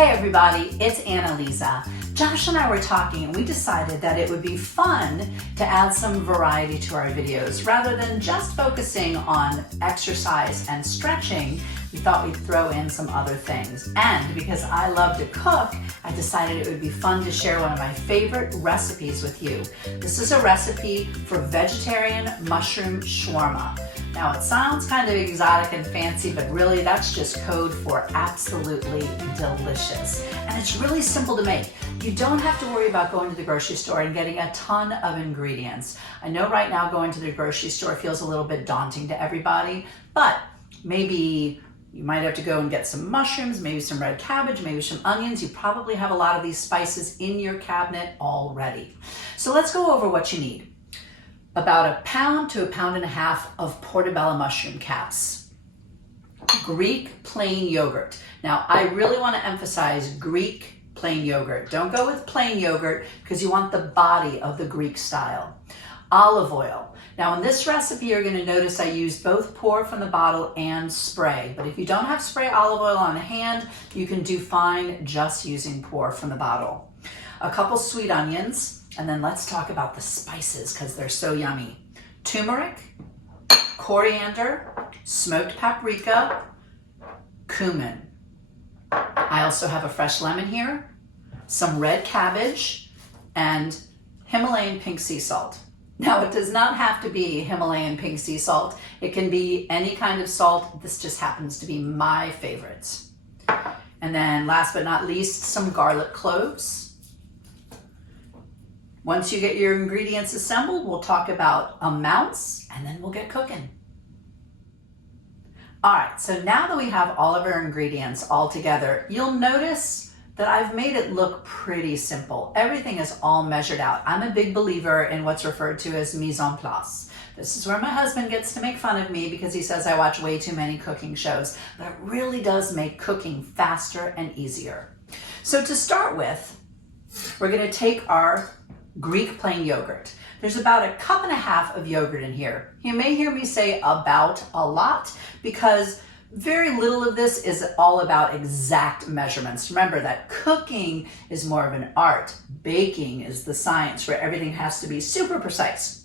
Hey everybody, it's Annalisa. Josh and I were talking and we decided that it would be fun to add some variety to our videos. Rather than just focusing on exercise and stretching, we thought we'd throw in some other things. And because I love to cook, I decided it would be fun to share one of my favorite recipes with you. This is a recipe for vegetarian mushroom shawarma. Now it sounds kind of exotic and fancy, but really that's just code for absolutely delicious. And it's really simple to make. You don't have to worry about going to the grocery store and getting a ton of ingredients. I know right now going to the grocery store feels a little bit daunting to everybody, but maybe you might have to go and get some mushrooms, maybe some red cabbage, maybe some onions. You probably have a lot of these spices in your cabinet already. So let's go over what you need. About 1 pound to 1.5 pounds of Portabella mushroom caps. Greek plain yogurt. Now, I really want to emphasize Greek plain yogurt. Don't go with plain yogurt because you want the body of the Greek style. Olive oil. Now, in this recipe, you're going to notice I used both pour from the bottle and spray. But if you don't have spray olive oil on hand, you can do fine just using pour from the bottle. A couple sweet onions. And then let's talk about the spices because they're so yummy. Turmeric, coriander, smoked paprika, cumin. I also have a fresh lemon here, some red cabbage, and Himalayan pink sea salt. Now it does not have to be Himalayan pink sea salt. It can be any kind of salt. This just happens to be my favorite. And then last but not least, some garlic cloves. Once you get your ingredients assembled, we'll talk about amounts and then we'll get cooking. All right, so now that we have all of our ingredients all together, you'll notice that I've made it look pretty simple. Everything is all measured out. I'm a big believer in what's referred to as mise en place. This is where my husband gets to make fun of me because he says I watch way too many cooking shows, but it really does make cooking faster and easier. So to start with, we're gonna take our Greek plain yogurt. There's about 1.5 cups of yogurt in here. You may hear me say about a lot because very little of this is all about exact measurements. Remember that cooking is more of an art. Baking is the science where everything has to be super precise.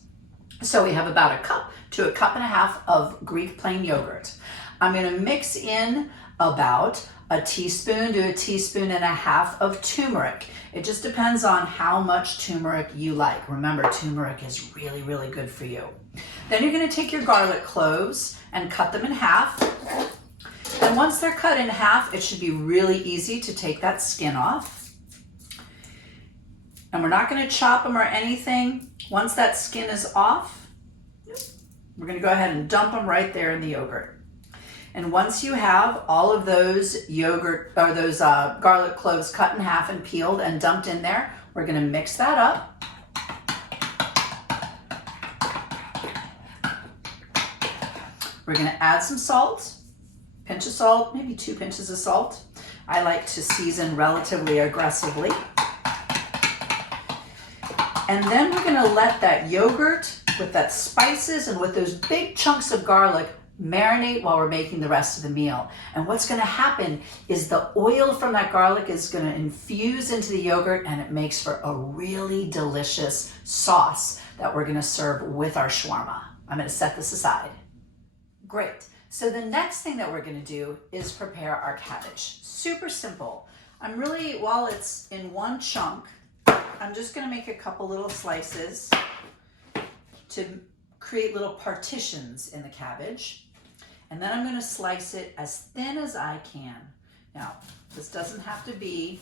So we have about 1 cup to 1.5 cups of Greek plain yogurt. I'm going to mix in about 1 teaspoon to 1.5 teaspoons of turmeric. It just depends on how much turmeric you like. Remember, turmeric is really, really good for you. Then you're going to take your garlic cloves and cut them in half. And once they're cut in half, it should be really easy to take that skin off. And we're not going to chop them or anything. Once that skin is off, we're going to go ahead and dump them right there in the yogurt. And once you have all of those yogurt or those garlic cloves cut in half and peeled and dumped in there, we're going to mix that up. We're going to add some salt, pinch of salt, maybe 2 pinches of salt. I like to season relatively aggressively. And then we're going to let that yogurt with that spices and with those big chunks of garlic marinate while we're making the rest of the meal. And what's going to happen is the oil from that garlic is going to infuse into the yogurt and it makes for a really delicious sauce that we're going to serve with our shawarma. I'm going to set this aside. Great. So the next thing that we're going to do is prepare our cabbage. Super simple. While it's in one chunk, I'm just going to make a couple little slices to create little partitions in the cabbage. And then I'm going to slice it as thin as I can. Now, this doesn't have to be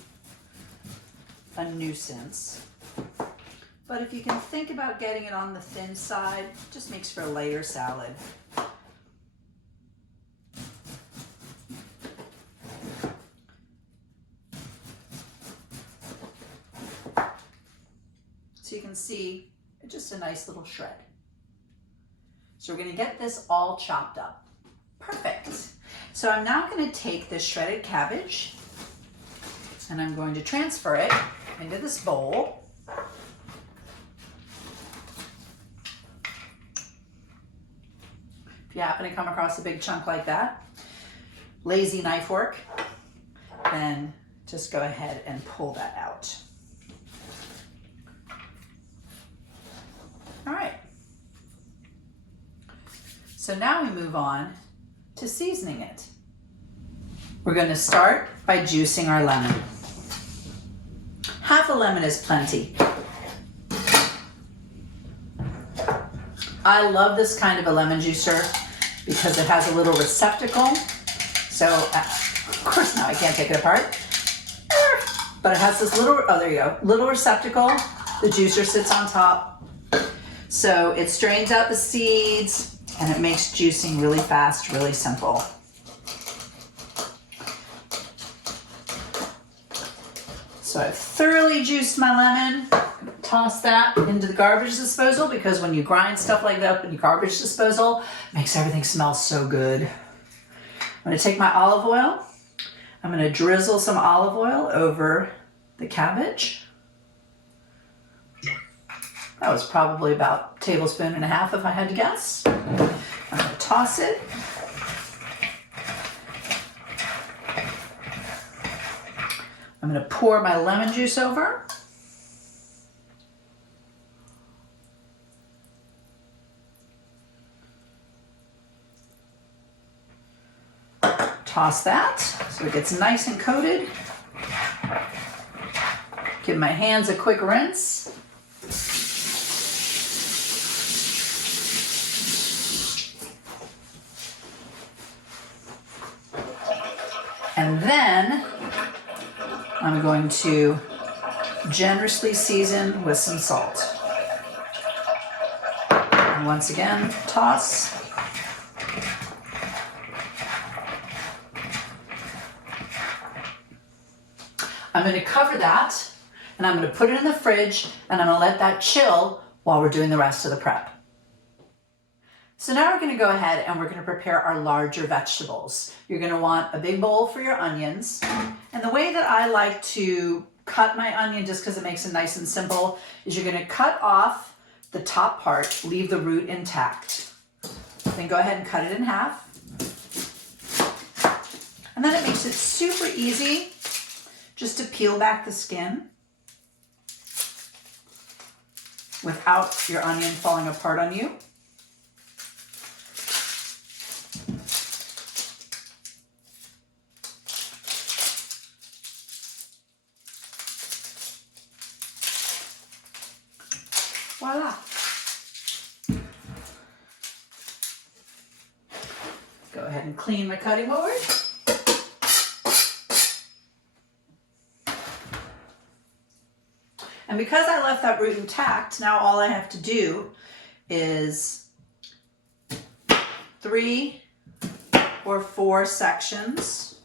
a nuisance, but if you can think about getting it on the thin side, it just makes for a lighter salad. So you can see just a nice little shred. So we're going to get this all chopped up. Perfect. So I'm now going to take this shredded cabbage and I'm going to transfer it into this bowl. If you happen to come across a big chunk like that, lazy knife work, then just go ahead and pull that out. All right. So now we move on to seasoning it. We're going to start by juicing our lemon. Half a lemon is plenty. I love this kind of a lemon juicer because it has a little receptacle. So, of course now I can't take it apart. But it has this little, oh there you go, little receptacle. The juicer sits on top. So it strains out the seeds and it makes juicing really fast, really simple. So I've thoroughly juiced my lemon. Toss that into the garbage disposal because when you grind stuff like that up in your garbage disposal, it makes everything smell so good. I'm going to take my olive oil. I'm going to drizzle some olive oil over the cabbage. That was probably about 1.5 tablespoons if I had to guess. I'm going to toss it. I'm going to pour my lemon juice over. Toss that so it gets nice and coated. Give my hands a quick rinse. And then I'm going to generously season with some salt. And once again, toss. I'm going to cover that and I'm going to put it in the fridge and I'm going to let that chill while we're doing the rest of the prep. So now we're going to go ahead and we're going to prepare our larger vegetables. You're going to want a big bowl for your onions. And the way that I like to cut my onion, just because it makes it nice and simple, is you're going to cut off the top part, leave the root intact. Then go ahead and cut it in half. And then it makes it super easy just to peel back the skin without your onion falling apart on you. Voila. Go ahead and clean my cutting board. And because I left that root intact, now all I have to do is 3 or 4 sections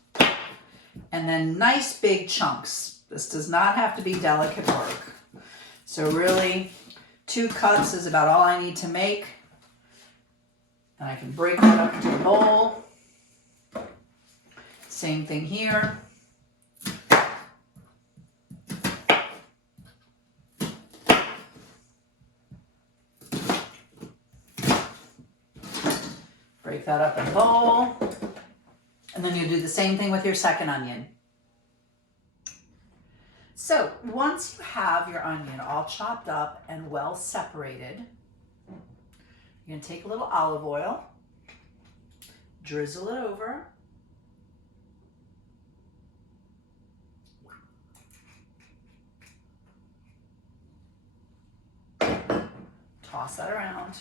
and then nice big chunks. This does not have to be delicate work. So really 2 cuts is about all I need to make. And I can break that up into a bowl. Same thing here. Break that up in a bowl. And then you do the same thing with your second onion. So once you have your onion all chopped up and well separated, you're going to take a little olive oil, drizzle it over, toss that around,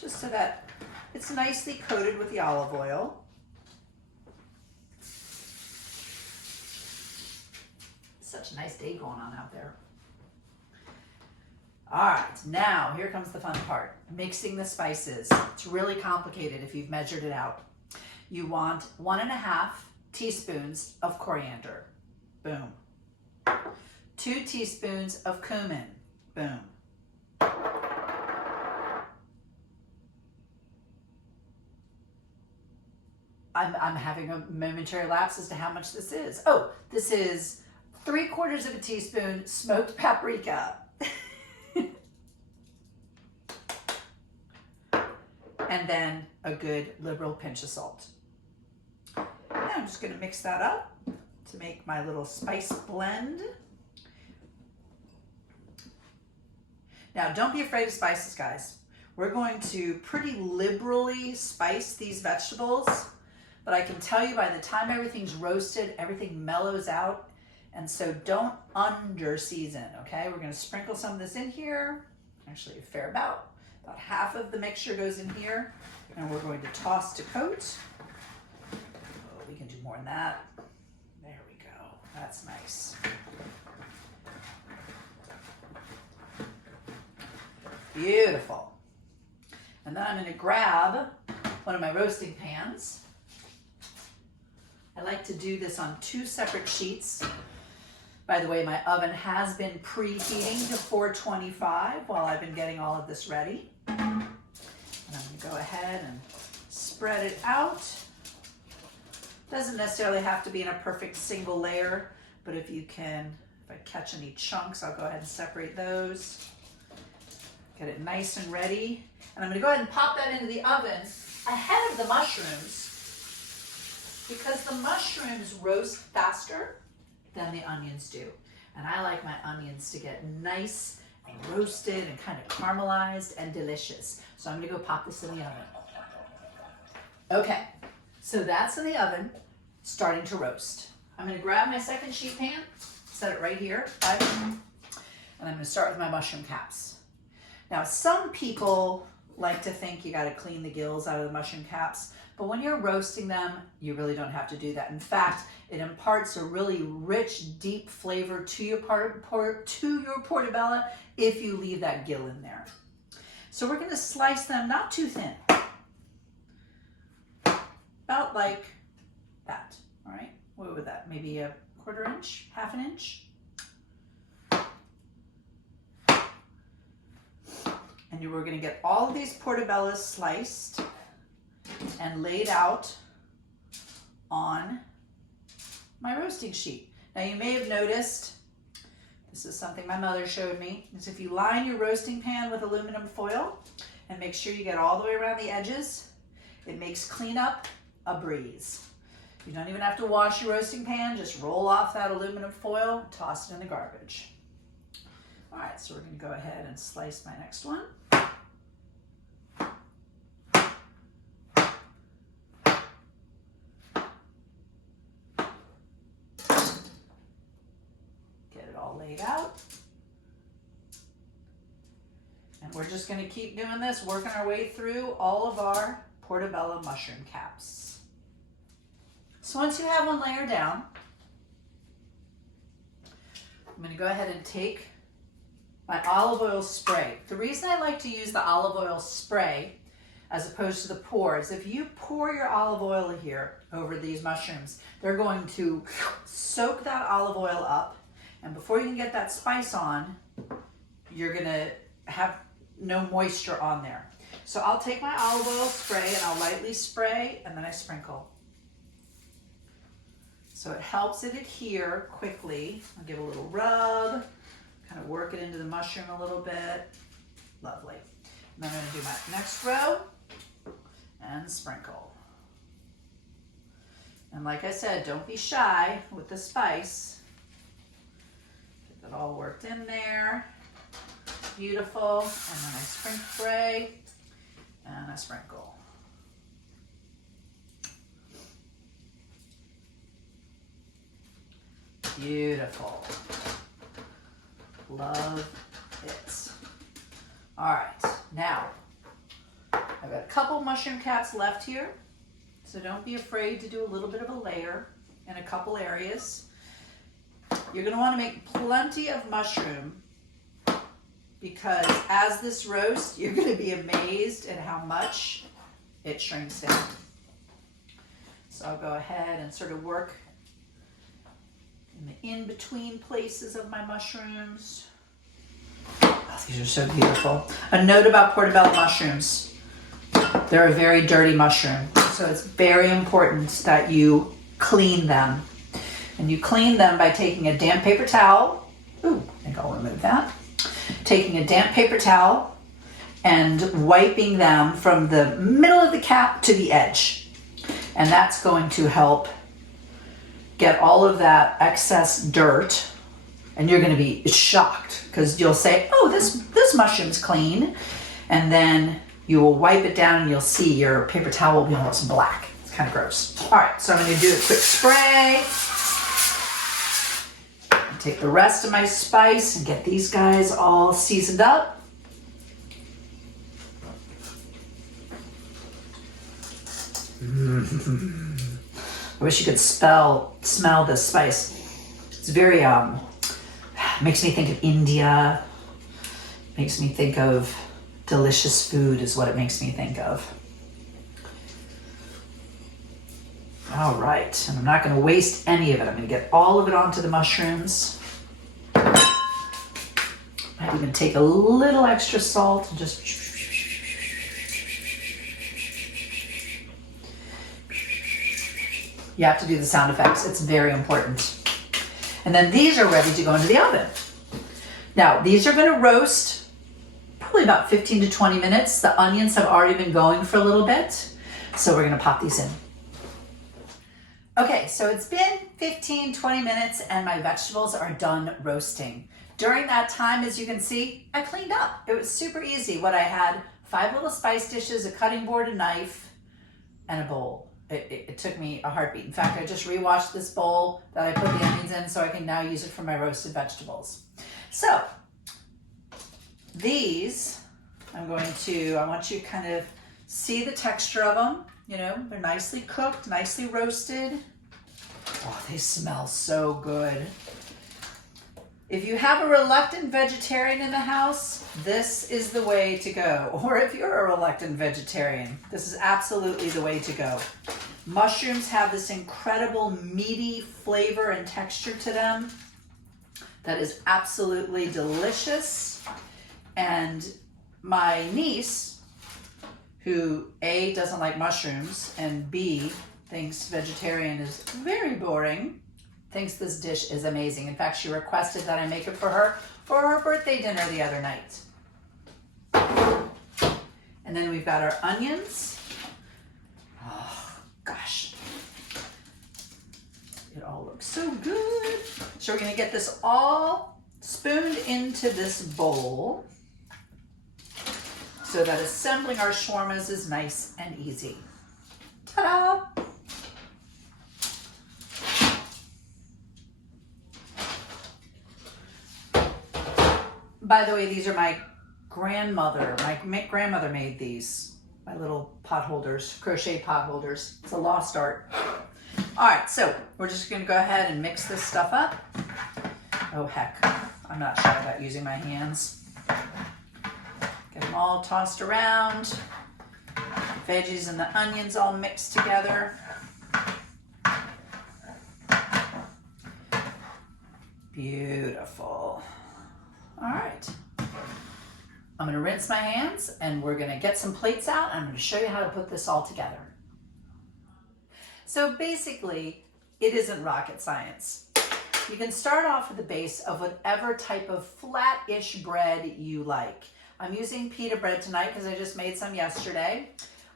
just so that it's nicely coated with the olive oil. Such a nice day going on out there. All right, now here comes the fun part, mixing the spices. It's really complicated if you've measured it out. You want 1.5 teaspoons of coriander, boom. 2 teaspoons of cumin, boom. I'm having a momentary lapse as to how much this is. Oh, this is 3/4 teaspoon smoked paprika. And then a good liberal pinch of salt. Now just going to mix that up to make my little spice blend. Now, don't be afraid of spices, guys. We're going to pretty liberally spice these vegetables, but I can tell you by the time everything's roasted, everything mellows out, and so don't under-season, okay? We're going to sprinkle some of this in here, actually a fair about half of the mixture goes in here, and we're going to toss to coat. Oh, we can do more than that. There we go. That's nice. Beautiful. And then I'm going to grab one of my roasting pans. I like to do this on 2 separate sheets. By the way, my oven has been preheating to 425 while I've been getting all of this ready. And I'm going to go ahead and spread it out. Doesn't necessarily have to be in a perfect single layer, but if you can, if I catch any chunks, I'll go ahead and separate those. Get it nice and ready. And I'm going to go ahead and pop that into the oven ahead of the mushrooms because the mushrooms roast faster than the onions do. And I like my onions to get nice and roasted and kind of caramelized and delicious. So I'm going to go pop this in the oven. Okay, so that's in the oven, starting to roast. I'm going to grab my second sheet pan, set it right here, and I'm going to start with my mushroom caps. Now, some people like to think you got to clean the gills out of the mushroom caps, but when you're roasting them, you really don't have to do that. In fact, it imparts a really rich, deep flavor to your portabella if you leave that gill in there. So we're going to slice them not too thin, about like that. All right, what would that? Maybe a 1/4 inch, 1/2 inch. And we're going to get all of these portabellas sliced and laid out on my roasting sheet. Now you may have noticed, this is something my mother showed me, is if you line your roasting pan with aluminum foil and make sure you get all the way around the edges, it makes cleanup a breeze. You don't even have to wash your roasting pan, just roll off that aluminum foil, toss it in the garbage. All right, so we're going to go ahead and slice my next one. Get it all laid out. And we're just going to keep doing this, working our way through all of our portabella mushroom caps. So once you have one layer down, I'm going to go ahead and take my olive oil spray. The reason I like to use the olive oil spray as opposed to the pour is if you pour your olive oil here over these mushrooms, they're going to soak that olive oil up, and before you can get that spice on, you're gonna have no moisture on there. So I'll take my olive oil spray and I'll lightly spray and then I sprinkle. So it helps it adhere quickly. I'll give a little rub, kind of work it into the mushroom a little bit. Lovely. And then I'm going to do my next row and sprinkle. And like I said, don't be shy with the spice. Get that all worked in there. Beautiful. And then I spray and I sprinkle. Beautiful. Love it. All right, now I've got a couple mushroom caps left here, so don't be afraid to do a little bit of a layer in a couple areas. You're going to want to make plenty of mushroom because as this roasts, you're going to be amazed at how much it shrinks down. So I'll go ahead and sort of work in the in-between places of my mushrooms. Oh, these are so beautiful. A note about portabella mushrooms. They're a very dirty mushroom, so it's very important that you clean them. And you clean them by taking a damp paper towel. Ooh, I think I'll remove that. Taking a damp paper towel and wiping them from the middle of the cap to the edge. And that's going to help get all of that excess dirt, and you're going to be shocked because you'll say, oh, this mushroom's clean. And then you will wipe it down and you'll see your paper towel will be almost black. It's kind of gross. All right, so I'm going to do a quick spray. Take the rest of my spice and get these guys all seasoned up. I wish you could smell this spice. It's very, makes me think of India. Makes me think of delicious food is what it makes me think of. All right, and I'm not gonna waste any of it. I'm gonna get all of it onto the mushrooms. Might even take a little extra salt and just you have to do the sound effects. It's very important. And then these are ready to go into the oven. Now, these are gonna roast probably about 15 to 20 minutes. The onions have already been going for a little bit. So we're gonna pop these in. Okay, so it's been 15, 20 minutes and my vegetables are done roasting. During that time, as you can see, I cleaned up. It was super easy. What I had, 5 little spice dishes, a cutting board, a knife, and a bowl. It took me a heartbeat. In fact, I just rewashed this bowl that I put the onions in so I can now use it for my roasted vegetables. So these, I want you to kind of see the texture of them. You know, they're nicely cooked, nicely roasted. Oh, they smell so good. If you have a reluctant vegetarian in the house, this is the way to go. Or if you're a reluctant vegetarian, this is absolutely the way to go. Mushrooms have this incredible meaty flavor and texture to them that is absolutely delicious. And my niece, who A, doesn't like mushrooms, and B, thinks vegetarian is very boring, thinks this dish is amazing. In fact, she requested that I make it for her birthday dinner the other night. And then we've got our onions. Oh, gosh. It all looks so good. So we're gonna get this all spooned into this bowl so that assembling our shawarmas is nice and easy. Ta-da! By the way, these are my grandmother. My grandmother made these, my little pot holders, crochet pot holders. It's a lost art. All right, so we're just gonna go ahead and mix this stuff up. Oh heck, I'm not shy about using my hands. Get them all tossed around. The veggies and the onions all mixed together. Beautiful. All right, I'm gonna rinse my hands and we're gonna get some plates out and I'm gonna show you how to put this all together. So basically, it isn't rocket science. You can start off with the base of whatever type of flat-ish bread you like. I'm using pita bread tonight because I just made some yesterday.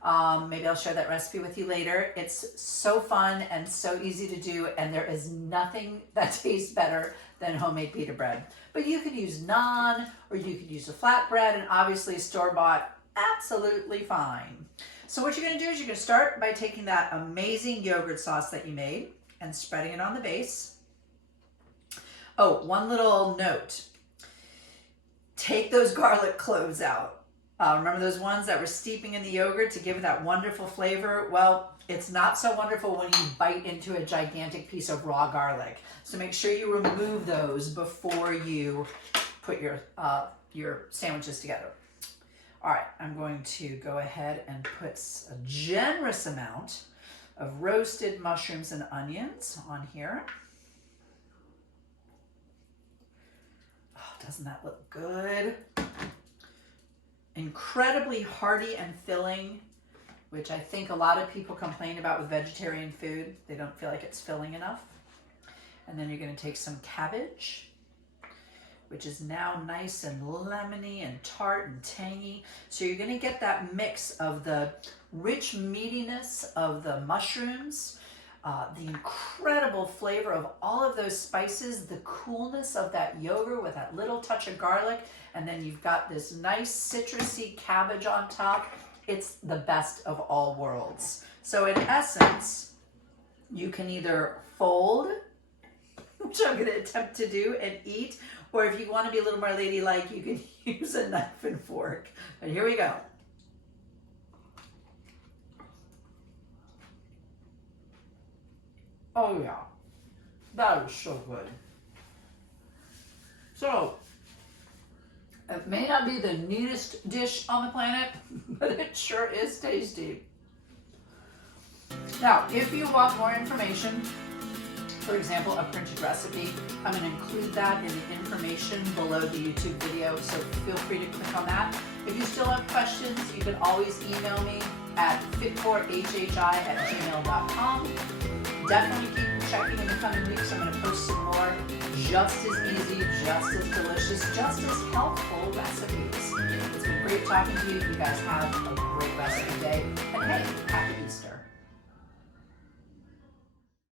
Maybe I'll share that recipe with you later. It's so fun and so easy to do, and there is nothing that tastes better than homemade pita bread. But you could use naan, or you could use a flatbread, and obviously store-bought, absolutely fine. So what you're gonna do is you're gonna start by taking that amazing yogurt sauce that you made and spreading it on the base. Oh, one little note. Take those garlic cloves out. Remember those ones that were steeping in the yogurt to give it that wonderful flavor? Well, it's not so wonderful when you bite into a gigantic piece of raw garlic. So make sure you remove those before you put your sandwiches together. All right, I'm going to go ahead and put a generous amount of roasted mushrooms and onions on here. Oh, doesn't that look good? Incredibly hearty and filling, which I think a lot of people complain about with vegetarian food. They don't feel like it's filling enough. And then you're going to take some cabbage, which is now nice and lemony and tart and tangy. So you're going to get that mix of the rich meatiness of the mushrooms, the incredible incredible flavor of all of those spices, the coolness of that yogurt with that little touch of garlic, and then you've got this nice citrusy cabbage on top. It's the best of all worlds. So in essence, you can either fold, which I'm going to attempt to do, and eat, or if you want to be a little more ladylike, you can use a knife and fork. But here we go. Oh yeah, that is so good. So, it may not be the neatest dish on the planet, but it sure is tasty. Now, if you want more information, for example, a printed recipe, I'm going to include that in the information below the YouTube video, so feel free to click on that. If you still have questions, you can always email me at fit4hhi@gmail.com. Definitely keep checking in the coming weeks. I'm going to post some more just as easy, just as delicious, just as healthful recipes. It's been great talking to you. You guys have a great rest of the day.